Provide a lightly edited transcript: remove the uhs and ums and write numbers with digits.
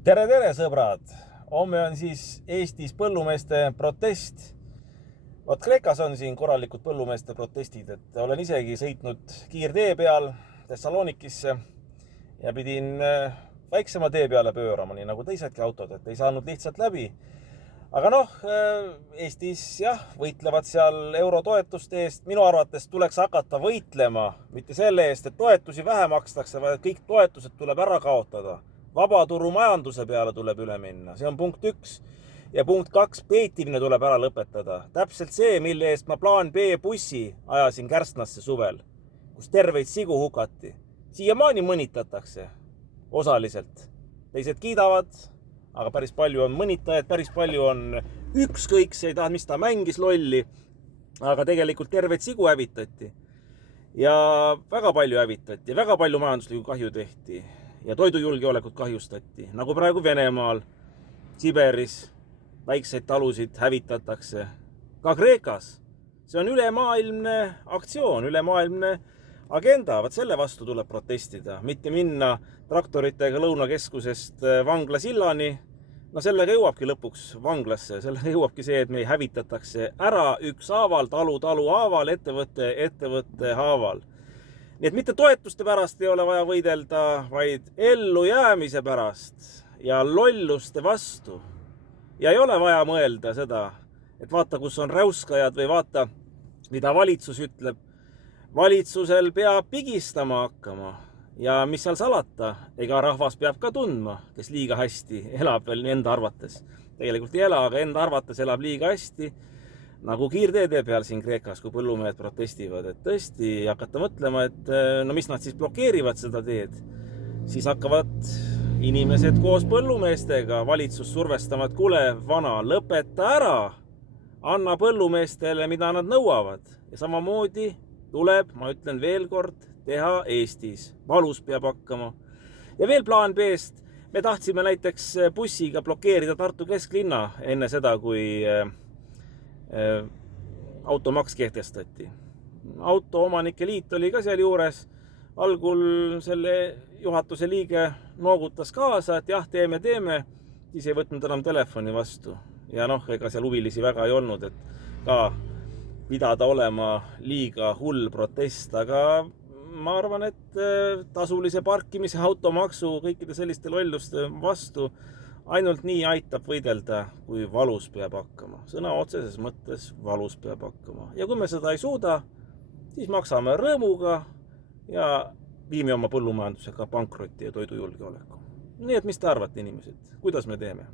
Tere, sõbrad! Homme on siis Eestis põllumeeste protest. Kreekas on siin korralikud põllumeeste protestid, et olen isegi sõitnud kiirtee peal Thessalonikisse ja pidin väiksema tee peale pöörama, nii nagu teisedki autod, et ei saanud lihtsalt läbi. Aga Eestis võitlevad seal eurotoetuste eest. Minu arvates tuleks hakata võitlema mitte selle eest, et toetusi vähe makstakse, vaid kõik toetused tuleb ära kaotada. Vabaturumajanduse peale tuleb üle minna. See on punkt 1. Ja punkt 2, peetimine tuleb ära lõpetada. Täpselt see, mille eest ma plaan B bussi ajasin Kärstnasse suvel, kus terveid sigu hukati. Siiamaani mõnitatakse osaliselt. Teised kiidavad, aga päris palju on mõnitajad, päris palju on ükskõikseid, mis ta mängis lolli, aga tegelikult terveid sigu hävitati. Ja väga palju hävitati, väga palju majanduslikku kahju tehti ja toidujulgeolekut kahjustati, nagu praegu Venemaal, Siberis, väikseid talusid hävitatakse. Ka Kreekas. See on ülemaailmne aktsioon, ülemaailmne agenda. Vaat selle vastu tuleb protestida, mitte minna traktoritega Lõunakeskusest Vanglasillani. Sellega jõuabki lõpuks vanglasse. Sellega jõuabki see, et meil hävitatakse ära ükshaaval, talu haaval, ettevõtte haaval. Nii et mitte toetuste pärast ei ole vaja võidelda, vaid ellujäämise pärast ja lolluste vastu. Ja ei ole vaja mõelda seda, et vaata, kus on räuskajad või vaata, mida valitsus ütleb. Valitsusel peab pigistama hakkama ja mis seal salata, ega rahvas peab ka tundma, kes liiga hästi elab veel enda arvates. Tegelikult ei ela, aga enda arvates elab liiga hästi. Nagu kiirteede peal siin Kreekas, kui põllumehed protestivad, et tõesti hakata mõtlema, et mis nad siis blokeerivad seda teed. Siis hakkavad inimesed koos põllumeestega valitsus survestama, et kuule, vana, lõpeta ära, anna põllumeestele, mida nad nõuavad. Ja samamoodi tuleb, ma ütlen veel kord, teha Eestis. Valus peab hakkama. Ja veel plaan B-st. Me tahtsime näiteks bussiga blokeerida Tartu kesklinna enne seda, kui automaks kehtestati. Autoomanike liit oli ka seal juures. Algul selle juhatuse liige noogutas kaasa, et teeme. Siis ei võtnud enam telefoni vastu. Ja ega seal huvilisi väga ei olnud, et ka pidada olema liiga hull protest. Aga ma arvan, et tasulise parkimise, automaksu, kõikide selliste lolluste vastu ainult nii aitab võidelda, kui valus peab hakkama. Sõna otseses mõttes valus peab hakkama. Ja kui me seda ei suuda, siis maksame rõõmuga ja viime oma põllumajandusega pankrotti ja toidujulgeoleku. Nii et mis te arvate, inimesed? Kuidas me teeme?